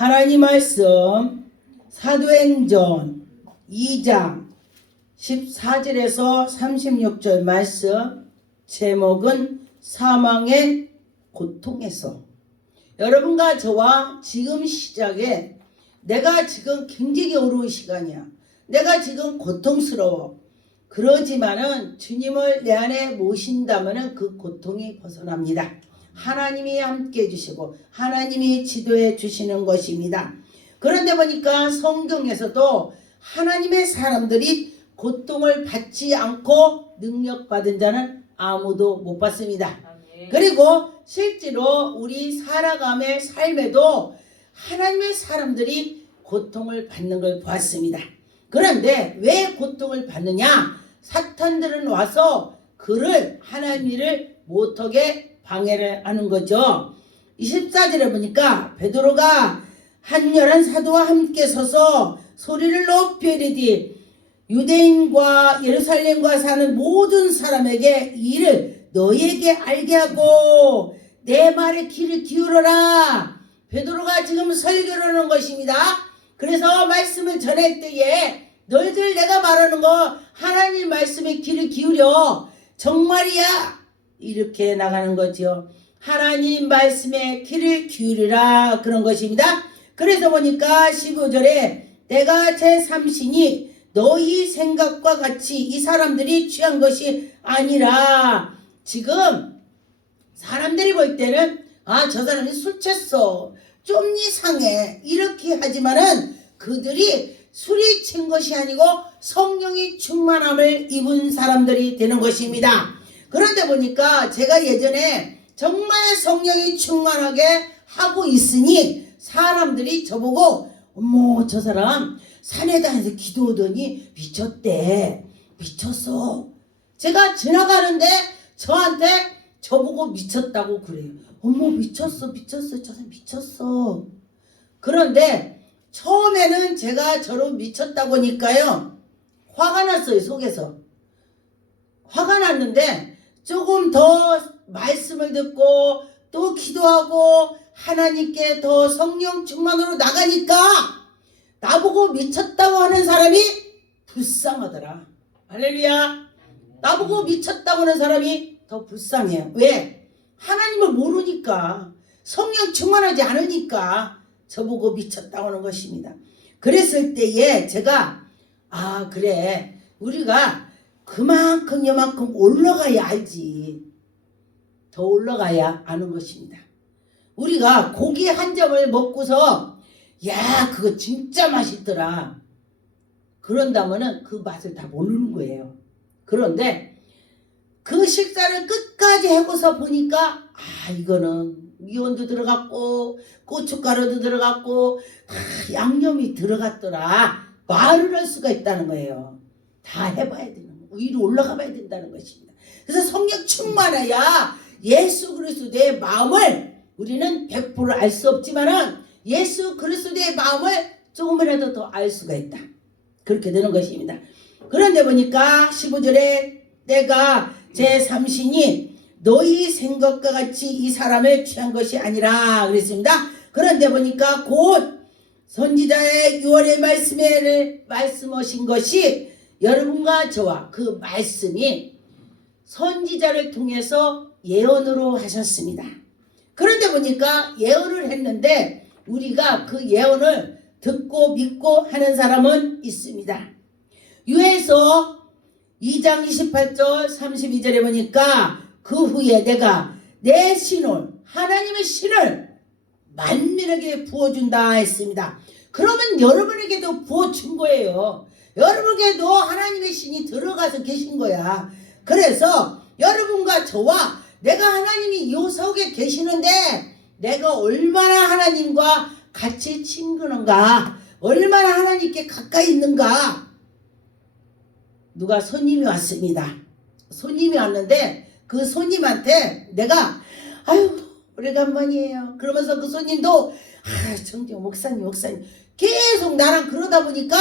하나님 말씀 사도행전 2장 14절에서 36절 말씀, 제목은 사망의 고통에서. 여러분과 저와 지금 시작에 내가 지금 굉장히 어려운 시간이야. 내가 지금 고통스러워. 그러지만은 주님을 내 안에 모신다면은 그 고통이 벗어납니다. 하나님이 함께 해주시고 하나님이 지도해 주시는 것입니다. 그런데 보니까 성경에서도 하나님의 사람들이 고통을 받지 않고 능력받은 자는 아무도 못 봤습니다. 그리고 실제로 우리 살아감의 삶에도 하나님의 사람들이 고통을 받는 걸 보았습니다. 그런데 왜 고통을 받느냐? 사탄들은 와서 그를 하나님 일을 못하게 방해를 하는 거죠. 24절에 보니까 베드로가 한열한 사도와 함께 서서 소리를 높이 이르되 유대인과 예루살렘과 사는 모든 사람에게 이를 너희에게 알게 하고 내 말에 귀를 기울여라. 베드로가 지금 설교를 하는 것입니다. 그래서 말씀을 전할 때에 너희들 내가 말하는 거 하나님 말씀에 귀를 기울여. 정말이야. 이렇게 나가는 거죠. 하나님 말씀에 귀를 기울이라 그런 것입니다. 그래서 보니까 15절에 내가 제3신이 너희 생각과 같이 이 사람들이 취한 것이 아니라, 지금 사람들이 볼 때는 저 사람이 술 취했어, 좀 이상해 이렇게 하지만은 그들이 술이 친 것이 아니고 성령이 충만함을 입은 사람들이 되는 것입니다. 그런데 보니까 제가 예전에 정말 성령이 충만하게 하고 있으니 사람들이 저보고 어머 저 사람 산에 다니면서 기도하더니 미쳤대. 미쳤어. 제가 지나가는데 저한테 저보고 미쳤다고 그래요. 어머 미쳤어 미쳤어 저 사람 미쳤어. 그런데 처음에는 제가 저로 미쳤다고 하니까요 화가 났어요. 속에서 화가 났는데 조금 더 말씀을 듣고 또 기도하고 하나님께 더 성령 충만으로 나가니까 나보고 미쳤다고 하는 사람이 불쌍하더라. 할렐루야. 나보고 미쳤다고 하는 사람이 더 불쌍해요. 왜? 하나님을 모르니까, 성령 충만하지 않으니까 저보고 미쳤다고 하는 것입니다. 그랬을 때에 제가 그래 우리가 그만큼 요만큼 올라가야 알지. 더 올라가야 아는 것입니다. 우리가 고기 한 점을 먹고서 야 그거 진짜 맛있더라 그런다면은 그 맛을 다 모르는 거예요. 그런데 그 식사를 끝까지 하고서 보니까 이거는 미원도 들어갔고 고춧가루도 들어갔고 다 양념이 들어갔더라 말을 할 수가 있다는 거예요. 다 해봐야 되는 거예요. 위로 올라가 봐야 된다는 것입니다. 그래서 성령 충만해야 예수 그리스도의 마음을 우리는 100% 알 수 없지만은 예수 그리스도의 마음을 조금이라도 더 알 수가 있다. 그렇게 되는 것입니다. 그런데 보니까 15절에 내가 제3신이 너희 생각과 같이 이 사람을 취한 것이 아니라 그랬습니다. 그런데 보니까 곧 선지자의 6월의 말씀에 말씀하신 것이 여러분과 저와 그 말씀이 선지자를 통해서 예언으로 하셨습니다. 그런데 보니까 예언을 했는데 우리가 그 예언을 듣고 믿고 하는 사람은 있습니다. 유에서 2장 28절 32절에 보니까 그 후에 내가 내 신을 하나님의 신을 만민에게 부어준다 했습니다. 그러면 여러분에게도 부어준 거예요. 여러분에게도 하나님의 신이 들어가서 계신 거야. 그래서 여러분과 저와 내가 하나님이 요 속에 계시는데 내가 얼마나 하나님과 같이 친근한가, 얼마나 하나님께 가까이 있는가. 누가 손님이 왔습니다. 손님이 왔는데 그 손님한테 내가 오래간만이에요 그러면서 그 손님도 정정 목사님 계속 나랑 그러다 보니까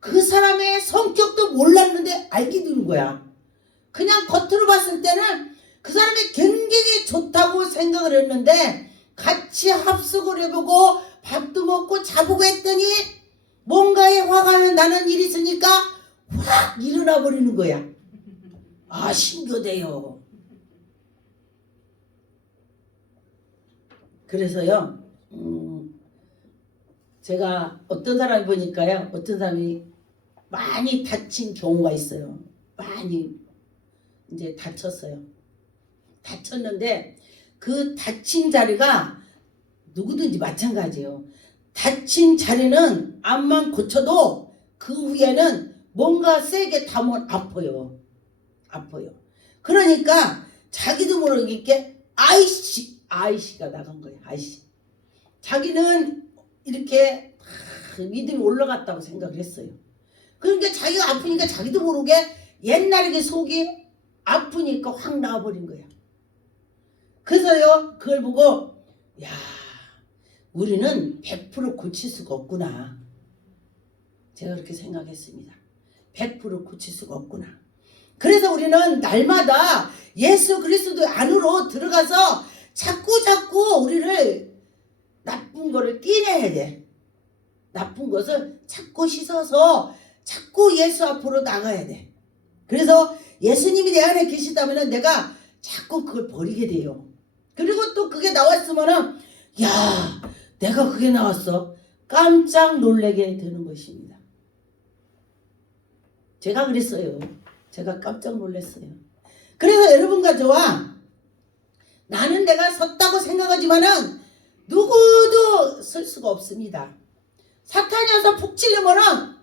그 사람의 성격도 몰랐는데 알게 되는 거야. 그냥 겉으로 봤을 때는 그 사람이 굉장히 좋다고 생각을 했는데 같이 합숙을 해보고 밥도 먹고 자보고 했더니 뭔가에 화가 나는 일이 있으니까 확 일어나 버리는 거야. 아, 신교돼요. 그래서요, 제가 어떤 사람이 보니까요, 어떤 사람이 많이 다친 경우가 있어요. 많이 이제 다쳤어요. 다쳤는데 그 다친 자리가 누구든지 마찬가지예요. 다친 자리는 암만 고쳐도 그 후에는 뭔가 세게 닿으면 아파요. 아파요. 그러니까 자기도 모르게 아이씨가 나간 거예요. 아이씨. 자기는 이렇게 믿음이 올라갔다고 생각을 했어요. 그러니까 자기가 아프니까 자기도 모르게 옛날에 속이 아프니까 확 나와버린 거야. 그래서요, 그걸 보고, 야, 우리는 100% 고칠 수가 없구나. 제가 그렇게 생각했습니다. 100% 고칠 수가 없구나. 그래서 우리는 날마다 예수 그리스도 안으로 들어가서 자꾸 우리를 나쁜 거를 떼내야 돼. 나쁜 것을 자꾸 씻어서 자꾸 예수 앞으로 나가야 돼. 그래서 예수님이 내 안에 계시다면 내가 자꾸 그걸 버리게 돼요. 그리고 또 그게 나왔으면은, 야, 내가 그게 나왔어. 깜짝 놀라게 되는 것입니다. 제가 그랬어요. 제가 깜짝 놀랐어요. 그래서 여러분과 저와 나는 내가 섰다고 생각하지만은 누구도 설 수가 없습니다. 사탄이 와서 푹 찔르면은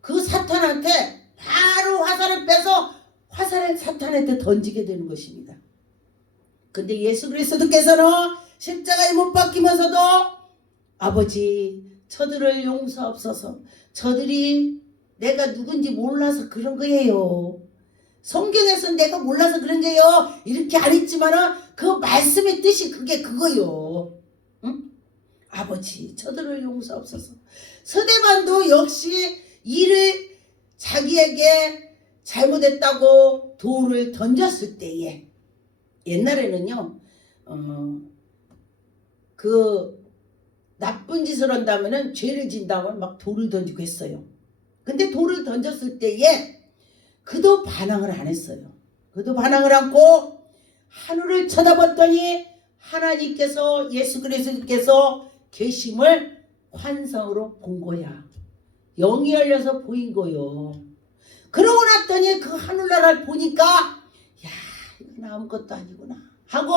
그 사탄한테 바로 화살을 빼서 화살을 사탄한테 던지게 되는 것입니다. 근데 예수 그리스도께서는 십자가에 못 박히면서도 아버지 저들을 용서하옵소서. 저들이 내가 누군지 몰라서 그런 거예요. 성경에서 내가 몰라서 그런 거예요. 이렇게 안 했지만은 그 말씀의 뜻이 그게 그거요. 응? 아버지 저들을 용서하옵소서. 서대반도 역시 이를 자기에게 잘못했다고 돌을 던졌을 때에 옛날에는요 그 나쁜 짓을 한다면은 죄를 진다면 막 돌을 던지고 했어요. 근데 돌을 던졌을 때에 그도 반항을 안 했어요. 그도 반항을 않고 하늘을 쳐다봤더니 하나님께서 예수 그리스도께서 계심을 환상으로 본 거야. 영이 열려서 보인 거요. 그러고 났더니 그 하늘나라를 보니까 야 이건 아무것도 아니구나 하고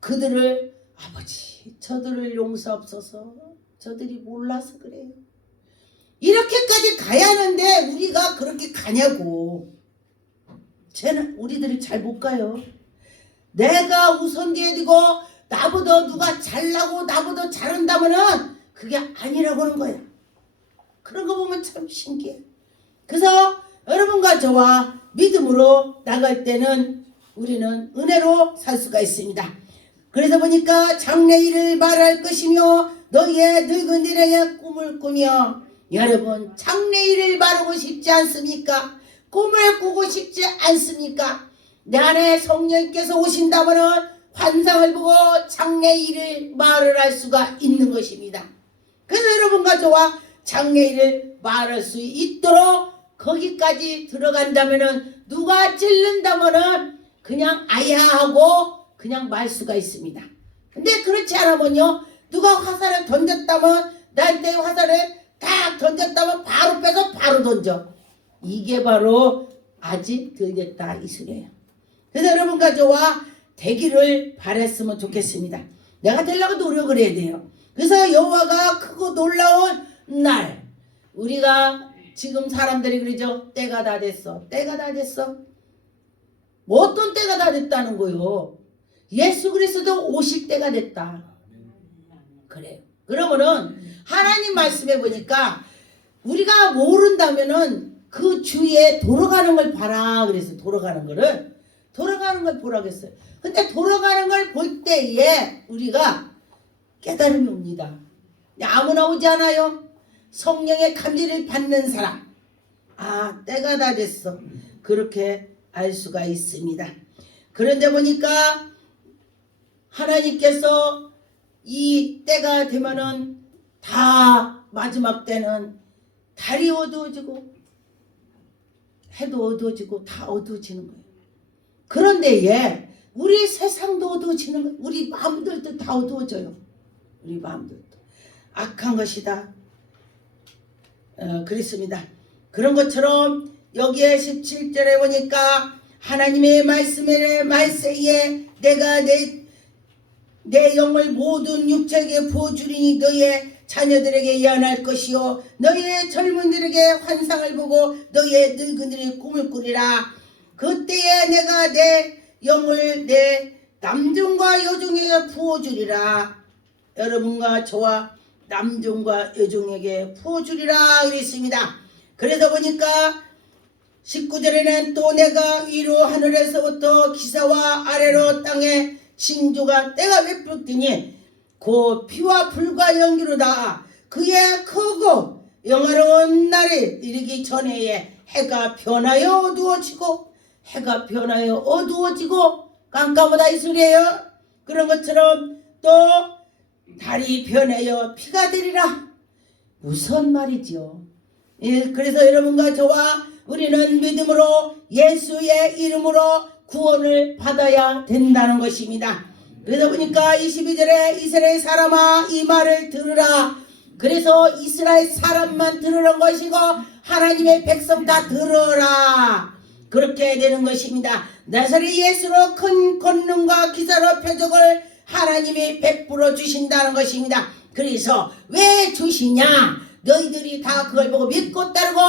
그들을 아버지 저들을 용서하옵소서. 저들이 몰라서 그래요. 이렇게까지 가야 하는데 우리가 그렇게 가냐고. 쟤는 우리들이 잘 못 가요. 내가 우선기에 두고 나보다 누가 잘나고 나보다 잘한다면은 그게 아니라고 하는 거야. 그런 거 보면 참 신기해. 그래서 여러분과 저와 믿음으로 나갈 때는 우리는 은혜로 살 수가 있습니다. 그래서 보니까 장래일을 말할 것이며 너희의 늙은 일에 꿈을 꾸며 여러분 장래일을 말하고 싶지 않습니까? 꿈을 꾸고 싶지 않습니까? 내 안에 성령께서 오신다면 환상을 보고 장래일을 말을 할 수가 있는 것입니다. 그래서 여러분과 저와 장래일을 말할 수 있도록 거기까지 들어간다면은 누가 찔른다면은 그냥 아야 하고 그냥 말 수가 있습니다. 근데 그렇지 않으면요 누가 화살을 던졌다면 나한테 화살을 딱 던졌다면 바로 빼서 바로 던져. 이게 바로 아직 덜 됐다 이 소리예요. 그래서 여러분과 저와 되기를 바랬으면 좋겠습니다. 내가 되려고 노력을 해야 돼요. 그래서 여호와가 크고 놀라운 날 우리가 지금 사람들이 그러죠. 때가 다 됐어. 때가 다 됐어. 뭐 어떤 때가 다 됐다는 거요. 예수 그리스도 오실 때가 됐다. 그래요. 그러면은 하나님 말씀해 보니까 우리가 모른다면은 그 주위에 돌아가는 걸 봐라. 그래서 돌아가는 걸 보라고 했어요. 근데 돌아가는 걸 볼 때에 우리가 깨달음이 옵니다. 아무나 오지 않아요. 성령의 감지를 받는 사람. 아, 때가 다 됐어. 그렇게 알 수가 있습니다. 그런데 보니까 하나님께서 이 때가 되면은 다 마지막 때는 달이 어두워지고 해도 어두워지고 다 어두워지는 거예요. 그런데 얘 우리 세상도 어두워지는 거예요. 우리 마음들도 다 어두워져요. 우리 마음들도 악한 것이다. 그렇습니다. 그런 것처럼 여기에 17절에 보니까 하나님의 말세에 내가 내 영을 모든 육체에게 부어주리니 너의 자녀들에게 예언할 것이요 너희의 젊은들에게 환상을 보고 너희의 늙은들이 꿈을 꾸리라. 그때에 내가 내 영을 내 남종과 여종에게 부어주리라. 여러분과 저와 남종과 여종에게 부어주리라 그랬습니다. 그래서 보니까 19절에는 또 내가 위로 하늘에서부터 기사와 아래로 땅에 징조가 때가 베풀더니 그 피와 불과 연기로다. 그의 크고 영화로운 날이 이르기 전에 해가 변하여 어두워지고 해가 변하여 어두워지고 깜깜하다 이 소리예요. 그런 것처럼 또 달이 변하여 피가 되리라. 무슨 말이지요? 예, 그래서 여러분과 저와 우리는 믿음으로 예수의 이름으로 구원을 받아야 된다는 것입니다. 그래서 보니까 22절에 이스라엘 사람아 이 말을 들으라. 그래서 이스라엘 사람만 들으는 것이고 하나님의 백성 다 들으라. 그렇게 되는 것입니다. 나사렛 예수로 큰 권능과 기사로 표적을 하나님이 베풀어 주신다는 것입니다. 그래서 왜 주시냐? 너희들이 다 그걸 보고 믿고 따르고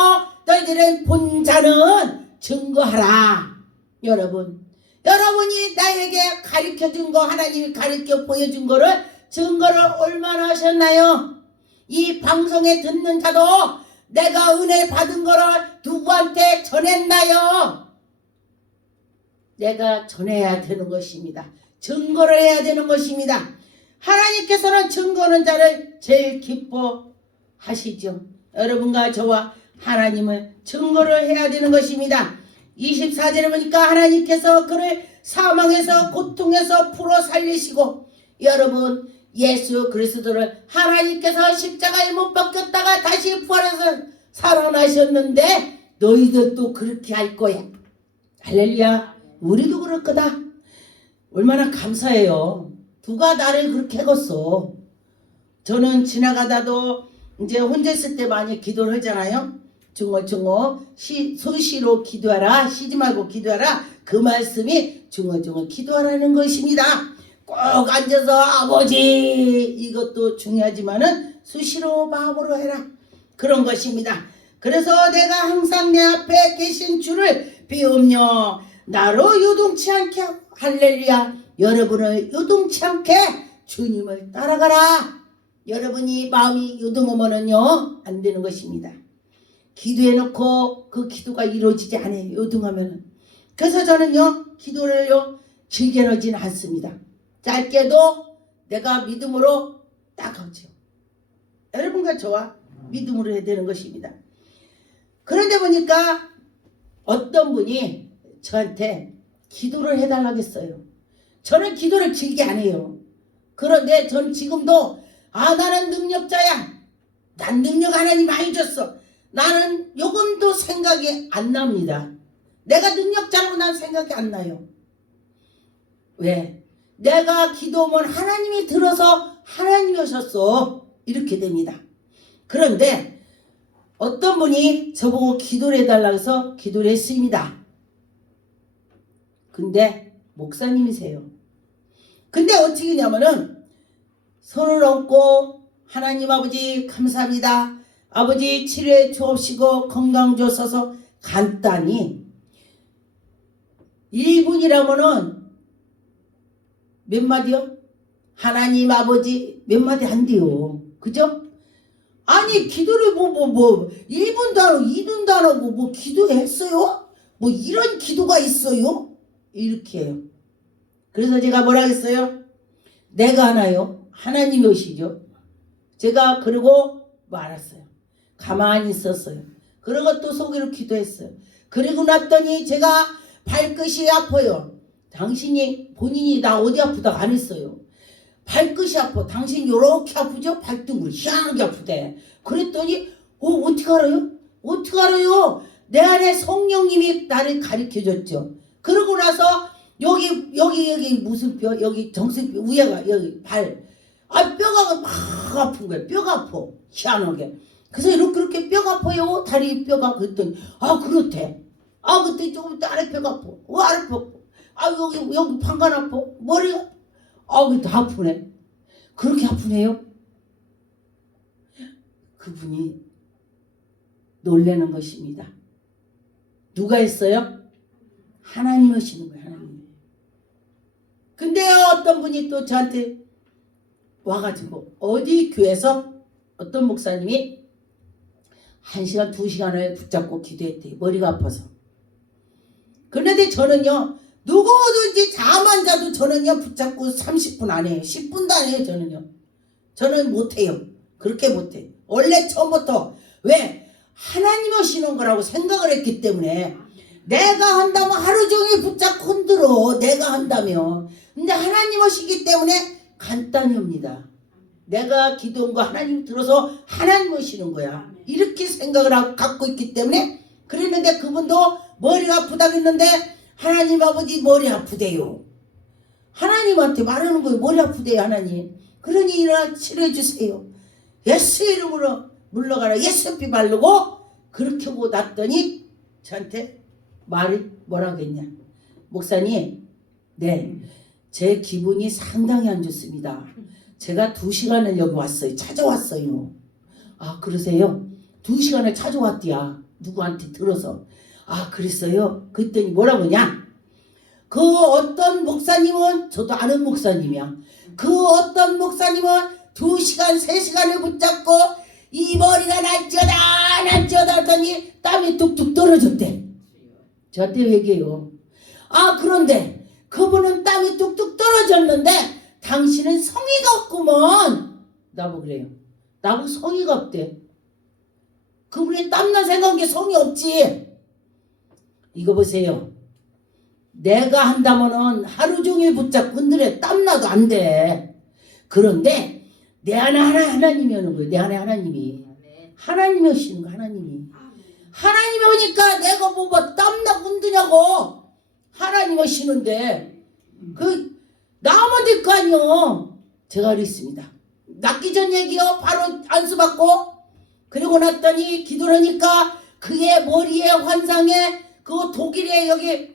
너희들은 본자는 증거하라. 여러분이 나에게 가르쳐준 거 하나님이 가르쳐 보여준 거를 증거를 얼마나 하셨나요? 이 방송에 듣는 자도 내가 은혜 받은 거를 누구한테 전했나요? 내가 전해야 되는 것입니다. 증거를 해야 되는 것입니다. 하나님께서는 증거하는 자를 제일 기뻐하시죠. 여러분과 저와 하나님은 증거를 해야 되는 것입니다. 24절에 보니까 하나님께서 그를 사망에서 고통에서 풀어 살리시고 여러분 예수 그리스도를 하나님께서 십자가에 못 박혔다가 다시 부활해서 살아나셨는데 너희들도 그렇게 할 거야. 할렐루야. 우리도 그럴 거다. 얼마나 감사해요. 누가 나를 그렇게 해갔어. 저는 지나가다도 이제 혼자 있을 때 많이 기도를 하잖아요. 중얼중얼 소시로 기도하라. 쉬지 말고 기도하라. 그 말씀이 중얼중얼 기도하라는 것입니다. 꼭 앉아서 아버지 이것도 중요하지만은 수시로 마음으로 해라. 그런 것입니다. 그래서 내가 항상 내 앞에 계신 주를 비우며 나로 요동치 않게 할렐루야. 여러분을 요동치 않게 주님을 따라가라. 여러분이 마음이 요동하면은요 안 되는 것입니다. 기도해놓고 그 기도가 이루어지지 않아요. 요동하면은. 그래서 저는요 기도를요 길게 하지는 않습니다. 짧게도 내가 믿음으로 딱 하죠. 여러분과 저와 믿음으로 해야 되는 것입니다. 그런데 보니까 어떤 분이 저한테 기도를 해달라고 했어요. 저는 기도를 길게 안 해요. 그런데 전 지금도 나는 능력자야. 난 능력 하나님 많이 줬어. 나는 요금도 생각이 안 납니다. 내가 능력자라고 난 생각이 안 나요. 왜? 내가 기도하면 하나님이 들어서 하나님이 오셨어. 이렇게 됩니다. 그런데 어떤 분이 저보고 기도를 해달라고 해서 기도를 했습니다. 근데 목사님이세요. 근데 어떻게 했냐면은 손을 얹고 하나님 아버지 감사합니다. 아버지 치료해 주옵시고 건강 주옵소서. 간단히 1분이라면은 몇 마디요? 하나님 아버지 몇 마디 안 돼요. 그죠? 아니 기도를 1분도 안 하고 2분도 안 하고 뭐 기도했어요? 뭐 이런 기도가 있어요? 이렇게 해요. 그래서 제가 뭐라 했어요? 내가 하나요? 하나님이 오시죠. 제가 그리고 말았어요. 가만히 있었어요. 그리고 또 속으로 기도했어요. 그리고 났더니 제가 발끝이 아파요. 당신이 본인이 나 어디 아프다고 안 했어요. 발끝이 아파. 당신 요렇게 아프죠? 발등으로 희한하게 아프대. 그랬더니 어떻게 알아요? 어떻게 알아요? 내 안에 성령님이 나를 가르쳐줬죠. 그러고 나서 여기 무슨 뼈? 여기 정수뼈 위에가 여기 발. 뼈가 막 아픈 거예요. 뼈가 아파. 희한하게. 그래서 이렇게 뼈가 아파요. 다리 뼈가. 그랬더니 그렇대. 그때 조금 더 아랫뼈가 아파. 아랫뼈 아파. 여기 방간 아파. 머리가 다 아프네. 그렇게 아프네요. 그분이 놀라는 것입니다. 누가 했어요? 하나님 하시는 거예요. 하나님. 근데 어떤 분이 또 저한테 와가지고 어디 교회에서 어떤 목사님이 1시간 2시간을 붙잡고 기도했대요. 머리가 아파서. 그런데 저는요, 누구든지 잠만 자도 저는요 붙잡고 30분 안 해요. 10분도 안 해요. 저는 못해요. 그렇게 못해. 원래 처음부터. 왜? 하나님 오시는 거라고 생각을 했기 때문에. 내가 한다면 하루 종일 붙잡고 흔들어. 내가 한다면. 근데 하나님 오시기 때문에 간단히 옵니다. 내가 기도한 거 하나님 들어서 하나님 오시는 거야. 이렇게 생각을 갖고 있기 때문에. 그랬는데 그분도 머리가 아프다고 했는데 하나님 아버지 머리 아프대요. 하나님한테 말하는 거예요. 머리 아프대요. 하나님. 그러니 일어나 치료해 주세요. 예수 이름으로 물러가라. 예수 피 바르고 그렇게 하고 났더니 저한테 말이 뭐라고 했냐. 목사님, 네, 제 기분이 상당히 안 좋습니다. 제가 2시간을 여기 왔어요. 찾아왔어요. 그러세요? 2시간을 찾아왔디야. 누구한테 들어서. 그랬어요? 그랬더니 뭐라고 하냐? 그 어떤 목사님은, 저도 아는 목사님이야. 그 어떤 목사님은 2시간, 3시간을 붙잡고 이 머리가 날찌어다 하더니 땀이 뚝뚝 떨어졌대. 저한테 얘기해요. 그런데 그분은 땀이 뚝뚝 떨어졌는데 당신은 성의가 없구먼. 나보고 그래요. 나보고 성의가 없대. 그분이 땀나 생각한 게 성의 없지. 이거 보세요. 내가 한다면은 하루 종일 붙잡고 흔들어 땀나도 안 돼. 그런데 내 안에 하나님이 오는 거예요. 내 안에 하나님이. 하나님이 오시는 거. 하나님이. 하나님이 오니까 내가 뭐 땀나고 흔드냐고. 하나님 오시는데 나오면 될 거 아니요. 제가 그랬습니다. 낫기 전 얘기요. 바로 안수받고 그리고 났더니 기도를 하니까 그의 머리에 환상에 그 독일에 여기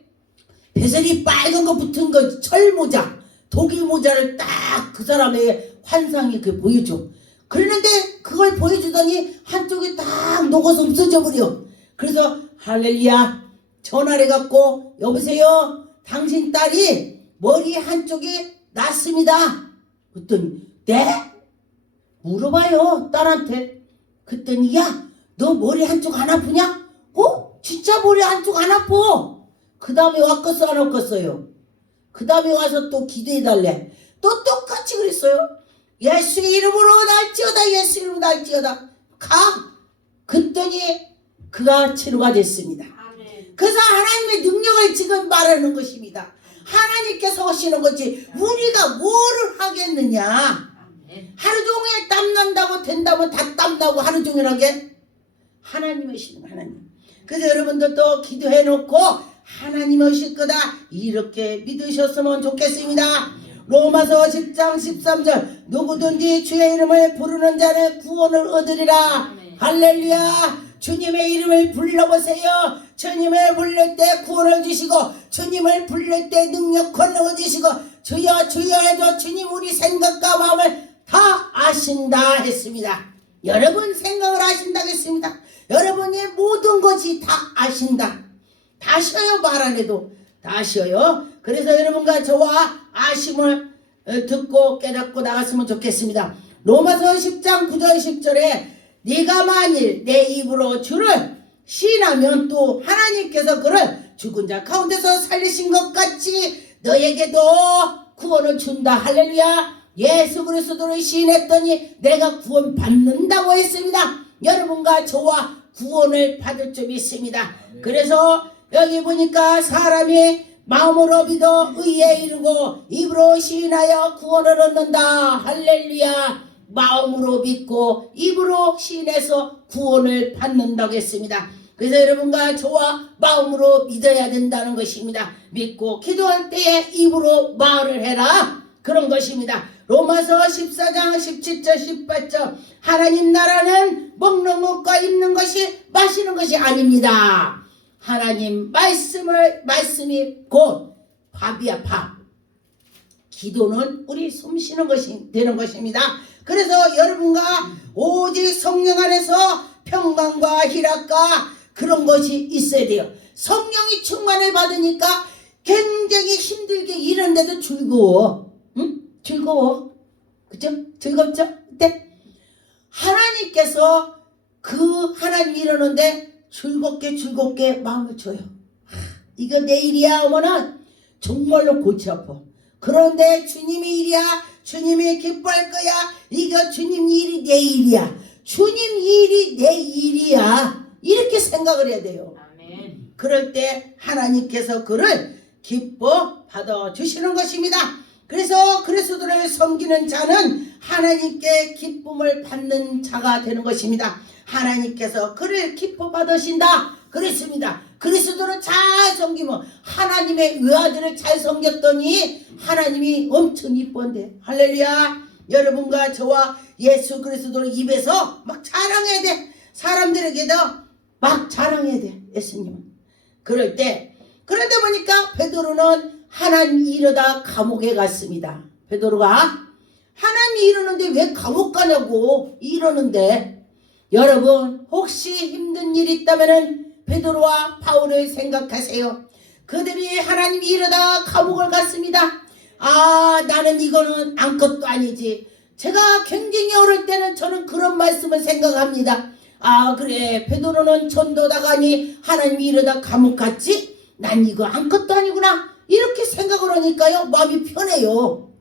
배설이 빨간 거 붙은 거 철모자 독일 모자를 딱 그 사람의 환상이 보여줘. 그러는데 그걸 보여주더니 한쪽이 딱 녹아서 없어져 버려. 그래서 할렐루야 전화를 해갖고 여보세요 당신 딸이 머리 한쪽이 났습니다. 그랬더니 네? 물어봐요 딸한테. 그랬더니 야 너 머리 한쪽 안 아프냐? 진짜 머리 한쪽 안 아파. 그 다음에 왔겠어 안 왔겠어요? 그 다음에 와서 또 기도해달래. 또 똑같이 그랬어요. 예수 이름으로 날지어다. 예수 이름으로 날지어다. 가. 그랬더니 그가 치료가 됐습니다. 아멘. 그래서 하나님의 능력을 지금 말하는 것입니다. 하나님께서 오시는 거지 우리가 뭐를 하겠느냐. 아멘. 하루 종일 땀난다고 된다면 다 땀나고 하루 종일 하게? 하나님 오시는 거 하나님. 그래서 여러분들도 기도해놓고 하나님 오실 거다 이렇게 믿으셨으면 좋겠습니다. 로마서 10장 13절 누구든지 주의 이름을 부르는 자는 구원을 얻으리라. 할렐루야. 주님의 이름을 불러보세요. 주님을 부를 때 구원을 주시고 주님을 부를 때 능력 권능을 주시고 주여 주여 해도 주님 우리 생각과 마음을 다 아신다 했습니다. 여러분 생각을 아신다 했습니다. 여러분의 모든 것이 다 아신다. 다 쉬어요. 말 안 해도 다 쉬어요. 그래서 여러분과 저와 아심을 듣고 깨닫고 나갔으면 좋겠습니다. 로마서 10장 9절 10절에 네가 만일 내 입으로 주를 시인하면 또 하나님께서 그를 죽은 자 가운데서 살리신 것 같이 너에게도 구원을 준다. 할렐루야. 예수 그리스도를 시인했더니 내가 구원 받는다고 했습니다. 여러분과 저와 구원을 받을 줄 믿습니다. 그래서 여기 보니까 사람이 마음으로 믿어 의에 이르고 입으로 시인하여 구원을 얻는다. 할렐루야. 마음으로 믿고 입으로 시인해서 구원을 받는다고 했습니다. 그래서 여러분과 저와 마음으로 믿어야 된다는 것입니다. 믿고 기도할 때에 입으로 말을 해라. 그런 것입니다. 로마서 14장 17절 18절 하나님 나라는 먹는 것과 입는 것이 마시는 것이 아닙니다. 하나님 말씀이 곧 밥이야 밥. 기도는 우리 숨쉬는 것이 되는 것입니다. 그래서 여러분과 오직 성령 안에서 평강과 희락과 그런 것이 있어야 돼요. 성령이 충만을 받으니까 굉장히 힘들게 일하는데도 즐거워. 응? 즐거워. 그죠? 즐겁죠? 네. 하나님께서 그 하나님 이러는데 즐겁게 마음을 줘요. 이거 내 일이야 하면은 정말로 골치 아파. 그런데 주님이 일이야. 주님이 기뻐할 거야. 이거 주님 일이 내 일이야. 주님 일이 내 일이야. 이렇게 생각을 해야 돼요. 아멘. 그럴 때 하나님께서 그를 기뻐 받아주시는 것입니다. 그래서 그리스도를 섬기는 자는 하나님께 기쁨을 받는 자가 되는 것입니다. 하나님께서 그를 기뻐 받으신다 그랬습니다. 그리스도를 잘 섬기면 하나님의 외아들을 잘 섬겼더니 하나님이 엄청 이쁜데 할렐루야. 여러분과 저와 예수 그리스도를 입에서 막 자랑해야 돼. 사람들에게도 막 자랑해야 돼. 예수님은. 그런데 보니까 베드로는 하나님 이르다 감옥에 갔습니다. 베드로가 하나님 이르는데 왜 감옥 가냐고 이러는데 여러분 혹시 힘든 일이 있다면은 베드로와 바울을 생각하세요. 그들이 하나님 이르다 감옥을 갔습니다. 아 나는 이거는 아무것도 아니지. 제가 굉장히 어릴 때는 저는 그런 말씀을 생각합니다. 아 그래 베드로는 전도다가니 하나님이 이러다 감옥 갔지? 난 이거 아무것도 아니구나 이렇게 생각을 하니까요 마음이 편해요.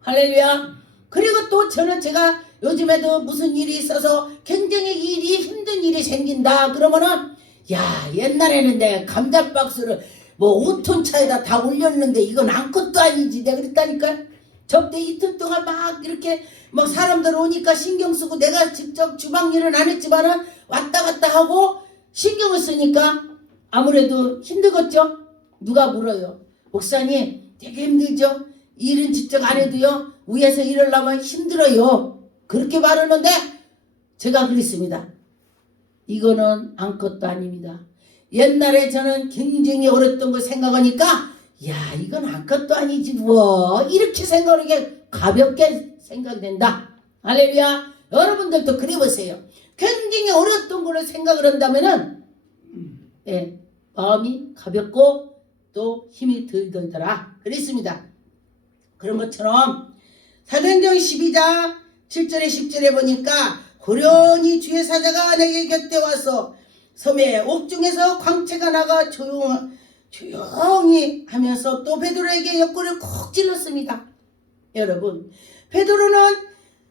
할렐루야. 그리고 또 제가 요즘에도 무슨 일이 있어서 굉장히 힘든 일이 생긴다 그러면은 야 옛날에는 내 감자박스를 뭐 5톤 차에다 다 올렸는데 이건 아무것도 아니지 내가 그랬다니까. 저때 이틀 동안 막 이렇게 막 사람들 오니까 신경 쓰고 내가 직접 주방 일은 안 했지만은 왔다 갔다 하고 신경을 쓰니까 아무래도 힘들겠죠. 누가 물어요. 목사님 되게 힘들죠. 일은 직접 안 해도요 위에서 일하려면 힘들어요. 그렇게 말하는데 제가 그랬습니다. 이거는 아무것도 아닙니다. 옛날에 저는 굉장히 어렸던 거 생각하니까 야 이건 아무것도 아니지 뭐 이렇게 생각하는 가볍게 생각이 된다. 할렐루야. 여러분들도 그래 보세요. 굉장히 어렸던 거를 생각을 한다면은 마음이 가볍고 또 힘이 들더라 그랬습니다. 그런 것처럼 사도행전 12장 7절에 10절에 보니까 호련히 주의 사자가 내게 곁에 와서 섬의 옥중에서 광채가 나가 조용히 하면서 또 베드로에게 옆구리를 콕 찔렀습니다. 여러분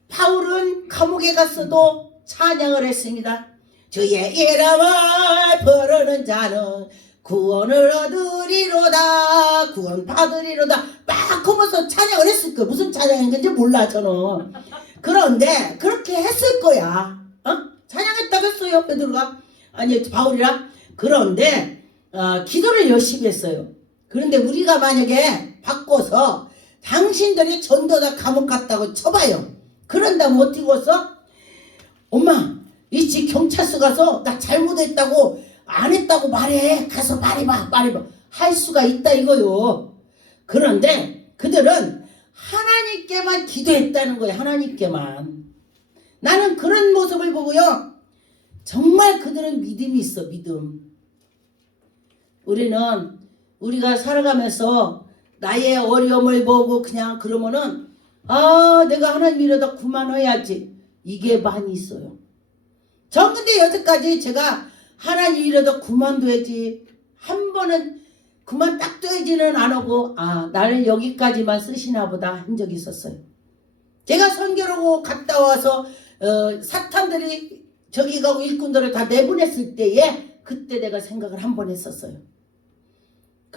바울은 감옥에 갔어도 찬양을 했습니다. 주의 이름을 부르는 자는 구원을 얻으리로다 구원 받으리로다 막 하면서 찬양을 했을 거야. 무슨 찬양인 건지 몰라 저는. 그런데 그렇게 했을 거야. 찬양했다고 했어요 베드로가. 아니 바울이랑. 그런데 기도를 열심히 했어요. 그런데 우리가 만약에 바꿔서 당신들이 전도다 감옥 갔다고 쳐봐요. 그런다면 어떻게 했어? 엄마 이치 경찰서 가서 나 잘못했다고 안 했다고 말해. 가서 말해봐 할 수가 있다 이거요. 그런데 그들은 하나님께만 기도했다는 거예요. 하나님께만. 나는 그런 모습을 보고요 정말 그들은 믿음이 있어. 믿음. 우리가 살아가면서 나의 어려움을 보고 그냥 그러면은 내가 하나님 이러다 그만해야지 이게 많이 있어요. 전 근데 여태까지 제가 하나님 이러다 그만둬야지 한 번은 그만 딱 둬야지는 안 하고 나를 여기까지만 쓰시나 보다 한 적이 있었어요. 제가 선교하고 갔다 와서 사탄들이 저기 가고 일꾼들을 다 내보냈을 때에 그때 내가 생각을 한 번 했었어요.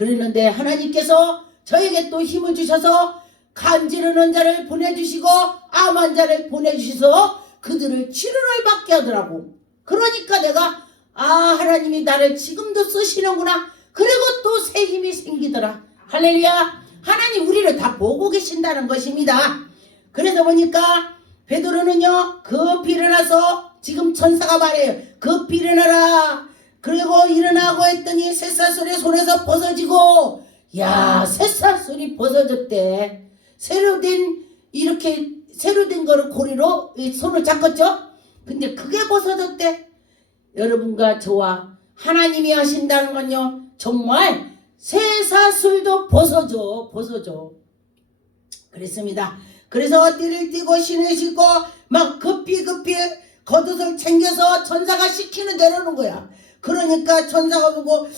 그랬는데 하나님께서 저에게 또 힘을 주셔서 간지르는 자를 보내주시고 암 환자를 보내주셔서 그들을 치료를 받게 하더라고. 그러니까 내가 하나님이 나를 지금도 쓰시는구나. 그리고 또 새 힘이 생기더라. 할렐루야. 하나님 우리를 다 보고 계신다는 것입니다. 그래서 보니까 베드로는요 급히 일어나서 지금 천사가 말해요. 급히 일어나라. 그리고 일어나고 했더니 쇠사슬이 손에서 벗어지고 쇠사슬이 벗어졌대. 새로 된 거를 고리로 손을 잡았죠. 근데 그게 벗어졌대. 여러분과 저와 하나님이 하신다는 건요 정말 쇠사슬도 벗어져. 그랬습니다. 그래서 띠를 띠고 신을 신고 막 급히 겉옷을 챙겨서 천사가 시키는 대로 하는 거야. 그러니까 천사가 보고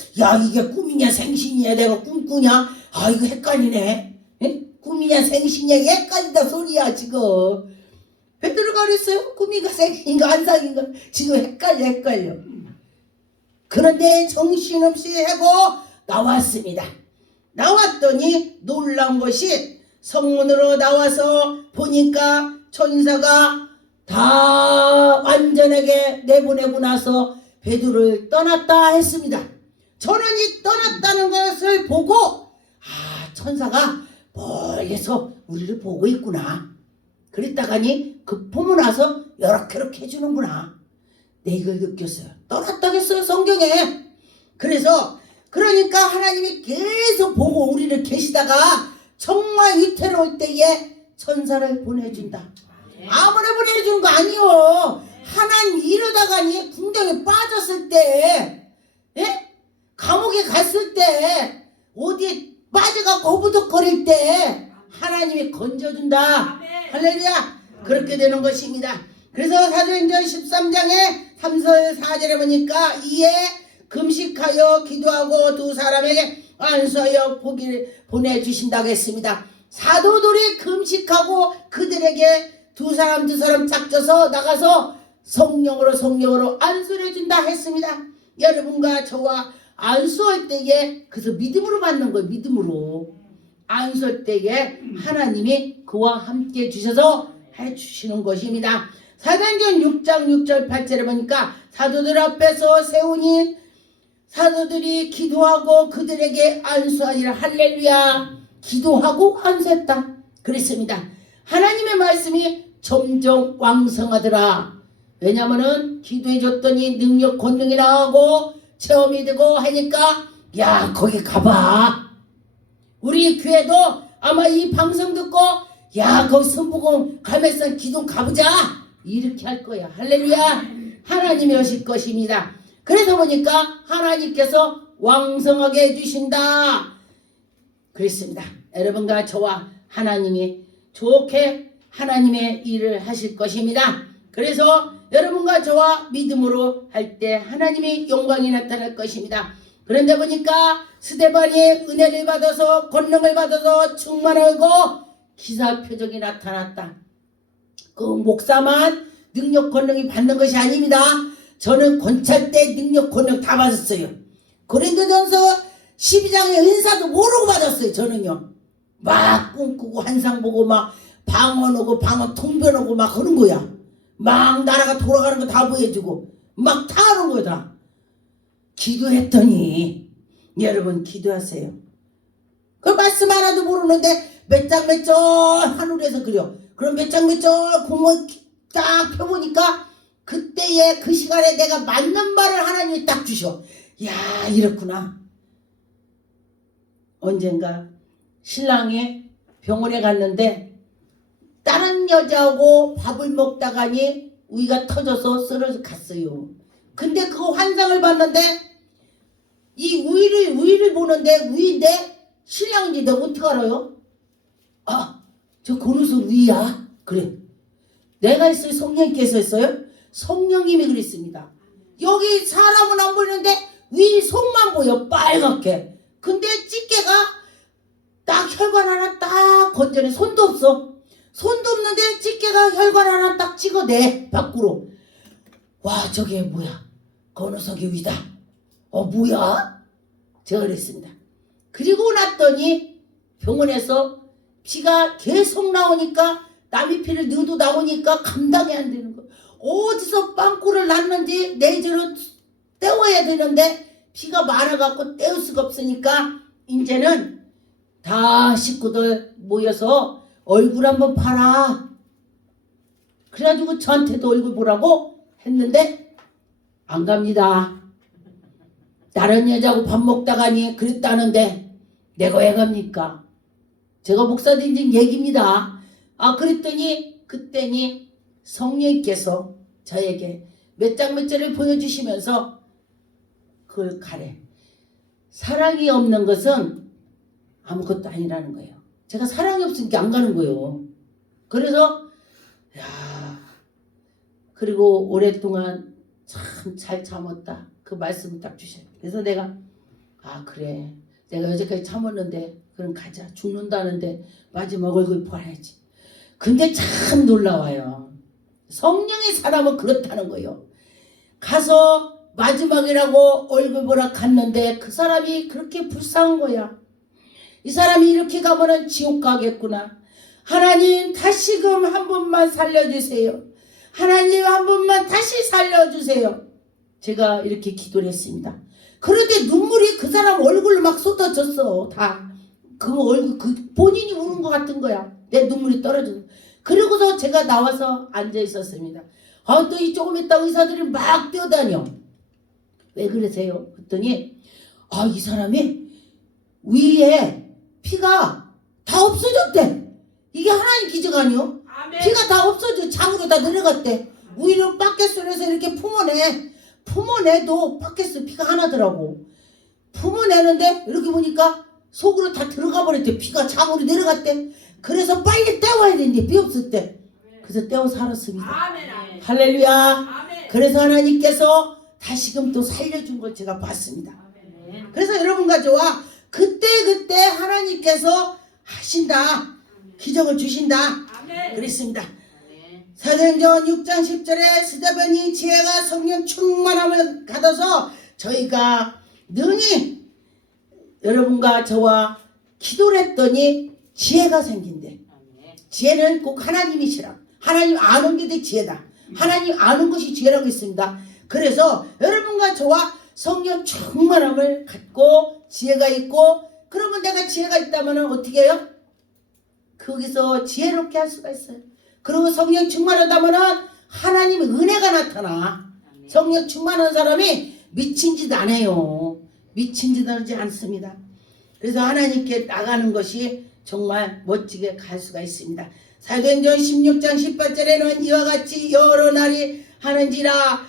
이게 꿈이냐 생신이냐 내가 꿈꾸냐 이거 헷갈리네. 꿈이냐 생신이냐 헷갈린다 소리야 지금. 베드로가 그랬어요. 꿈인가 생신인가 환상인가 지금 헷갈려. 그런데 정신없이 하고 나왔습니다. 나왔더니 놀란 것이 성문으로 나와서 보니까 천사가 다 완전하게 내보내고 나서 베드로를 떠났다 했습니다. 저는 이 떠났다는 것을 보고 천사가 멀리서 우리를 보고 있구나. 그랬다가니 급포문 나서 이렇게 해주는구나. 내 이걸 느꼈어요. 떠났다겠어요 성경에. 그러니까 하나님이 계속 보고 우리를 계시다가 정말 위태로울 때에 천사를 보내준다. 아무나 보내주는 거 아니요. 하나님 이러다가니 궁정에 빠졌을 때 감옥에 갔을 때 어디에 빠져갖고 허부덕거릴 때 하나님이 건져준다. 할렐루야. 그렇게 되는 것입니다. 그래서 사도행전 13장에 3절 4절에 보니까 이에 금식하여 기도하고 두 사람에게 안수하여 보기를 보내주신다고 했습니다. 사도들이 금식하고 그들에게 두 사람 짝져서 나가서 성령으로 안수를 해준다 했습니다. 여러분과 저와 안수할 때에 그래서 믿음으로 받는 거예요. 믿음으로 안수할 때에 하나님이 그와 함께 주셔서 해주시는 것입니다. 사도행전 6장 6절 8절에 보니까 사도들 앞에서 세우니 사도들이 기도하고 그들에게 안수하니라. 할렐루야. 기도하고 안수했다 그랬습니다. 하나님의 말씀이 점점 왕성하더라. 왜냐면은 기도해 줬더니 능력 권능이 나오고 체험이 되고 하니까 거기 가봐. 우리 교회도 아마 이 방송 듣고 거기 선부공 가면서 기도 가보자 이렇게 할 거야. 할렐루야. 하나님이 오실 것입니다. 그래서 보니까 하나님께서 왕성하게 해주신다 그랬습니다. 여러분과 저와 하나님이 좋게 하나님의 일을 하실 것입니다. 그래서 여러분과 저와 믿음으로 할 때 하나님의 영광이 나타날 것입니다. 그런데 보니까 스데반이 은혜를 받아서 권능을 받아서 충만하고 기사 표적이 나타났다. 그 목사만 능력 권능이 받는 것이 아닙니다. 저는 권찰 때 능력 권능 다 받았어요. 고린도전서 12장의 은사도 모르고 받았어요. 저는요. 막 꿈꾸고 환상 보고 막 방언 오고 방언 통변 오고 막 그런 거야. 막 나라가 돌아가는 거 다 보여주고 막 다 하는 거다. 기도했더니 여러분 기도하세요. 그 말씀 하나도 모르는데 몇 장 몇 절 하늘에서 그려. 그럼 몇 장 몇 절 구멍 딱 펴보니까 그때에 그 시간에 내가 맞는 말을 하나님이 딱 주셔. 이렇구나. 언젠가 신랑이 병원에 갔는데 다른 여자하고 밥을 먹다가니 위가 터져서 쓰러져 갔어요. 근데 그 환상을 봤는데 이 위를 보는데 위인데 신랑인지 내가 어떻게 알아요? 저 권우석 위야. 그래. 내가 했어요? 성령님께서 했어요? 성령님이 그랬습니다. 여기 사람은 안 보이는데 위 속만 보여 빨갛게. 근데 집게가 딱 혈관 하나 딱 건져내. 손도 없어. 손도 없는데 집게가 혈관 하나 딱 찍어내 밖으로. 와 저게 뭐야? 권우석이 위다. 뭐야? 제가 그랬습니다. 그리고 났더니 병원에서 피가 계속 나오니까 남의 피를 넣어도 나오니까 감당이 안 되는 거예요. 어디서 빵꾸를 났는지 내주로 떼어야 되는데 피가 많아갖고 떼울 수가 없으니까 이제는 다 식구들 모여서 얼굴 한번 봐라. 그래가지고 저한테도 얼굴 보라고 했는데 안 갑니다. 다른 여자하고 밥 먹다가니 그랬다는데 내가 왜 갑니까? 제가 목사된 지 얘기입니다. 그랬더니 그때니 성령께서 저에게 몇 장 몇 절을 보여주시면서 그걸 가래. 사랑이 없는 것은 아무것도 아니라는 거예요. 제가 사랑이 없으니까 안 가는 거예요. 그래서 그리고 오랫동안 참 잘 참았다. 그 말씀을 딱 주셔요. 그래서 내가 그래. 내가 여태까지 참았는데 그럼 가자. 죽는다는데 마지막 얼굴 봐야지. 근데 참 놀라워요. 성령의 사람은 그렇다는 거예요. 가서 마지막이라고 얼굴 보러 갔는데 그 사람이 그렇게 불쌍한 거야. 이 사람이 이렇게 가면은 지옥 가겠구나. 하나님 다시금 한 번만 살려주세요. 하나님 한 번만 다시 살려주세요. 제가 이렇게 기도를 했습니다. 그런데 눈물이 그 사람 얼굴로 막 쏟아졌어. 다. 그 얼굴, 본인이 우는 것 같은 거야. 내 눈물이 떨어져. 그러고서 제가 나와서 앉아 있었습니다. 또 이 조금 있다 의사들이 막 뛰어다녀. 왜 그러세요? 그랬더니 이 사람이 위에 피가 다 없어졌대. 이게 하나님 기적 아니요? 아멘. 피가 다 없어져. 장으로 다 내려갔대. 위로 바켓으로서 이렇게 품어내도 바켓으로 피가 하나더라고. 품어내는데 이렇게 보니까 속으로 다 들어가 버렸대. 피가 장으로 내려갔대. 그래서 빨리 떼워야 되는데 피 없을 때. 그래서 떼워 살았습니다. 아멘. 할렐루야. 아멘. 그래서 하나님께서 다시금 또 살려준 걸 제가 봤습니다. 아멘. 그래서 여러분과 저와 그때 하나님께서 하신다. 기적을 주신다. 아멘. 그랬습니다. 사도행전 6장 10절에 스데반이 지혜가 성령 충만함을 받아서 저희가 능히 여러분과 저와 기도를 했더니 지혜가 생긴대. 지혜는 꼭 하나님이시라. 하나님 아는 게 지혜다. 하나님 아는 것이 지혜라고 있습니다. 그래서 여러분과 저와 성령 충만함을 갖고 지혜가 있고, 그러면 내가 지혜가 있다면 어떻게 해요? 거기서 지혜롭게 할 수가 있어요. 그리고 성령 충만하다면 하나님의 은혜가 나타나. 성령 충만한 사람이 미친 짓 안 해요. 미친 짓 하지 않습니다. 그래서 하나님께 나가는 것이 정말 멋지게 갈 수가 있습니다. 사도행전 16장 18절에는 이와 같이 여러 날이 하는지라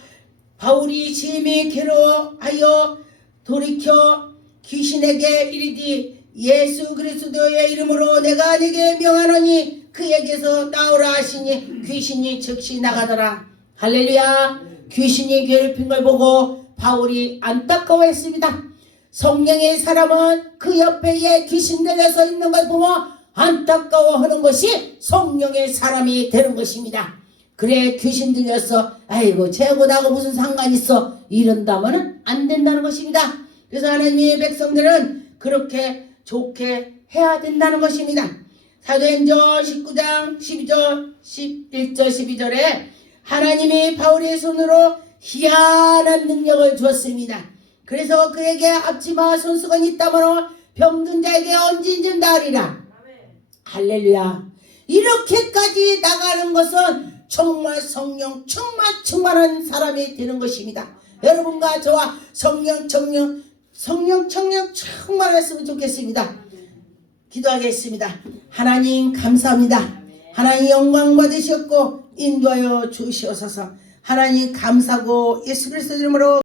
바울이 심히 괴로워하여 돌이켜 귀신에게 이르되 예수 그리스도의 이름으로 내가 네게 명하노니 그에게서 나오라 하시니 귀신이 즉시 나가더라. 할렐루야. 귀신이 괴롭힌 걸 보고 바울이 안타까워했습니다. 성령의 사람은 그 옆에 귀신 들려서 있는 걸 보고 안타까워하는 것이 성령의 사람이 되는 것입니다. 그래 귀신 들려서 아이고 쟤하고 나하고 무슨 상관 있어 이런다면 안 된다는 것입니다. 그래서 하나님의 백성들은 그렇게 좋게 해야 된다는 것입니다. 사도행전 19장 12절 11절 12절에 하나님이 바울의 손으로 희한한 능력을 주었습니다. 그래서 그에게 앞치마 손수건이 있다므로 병든 자에게 언제든지 나으리라. 할렐루야. 이렇게까지 나가는 것은 정말 성령 충만한 사람이 되는 것입니다. 여러분과 저와 성령 충만했으면 좋겠습니다. 기도하겠습니다. 하나님 감사합니다. 하나님 영광 받으셨고 인도하여 주시옵소서. 하나님 감사하고 예수 그리스도 이름으로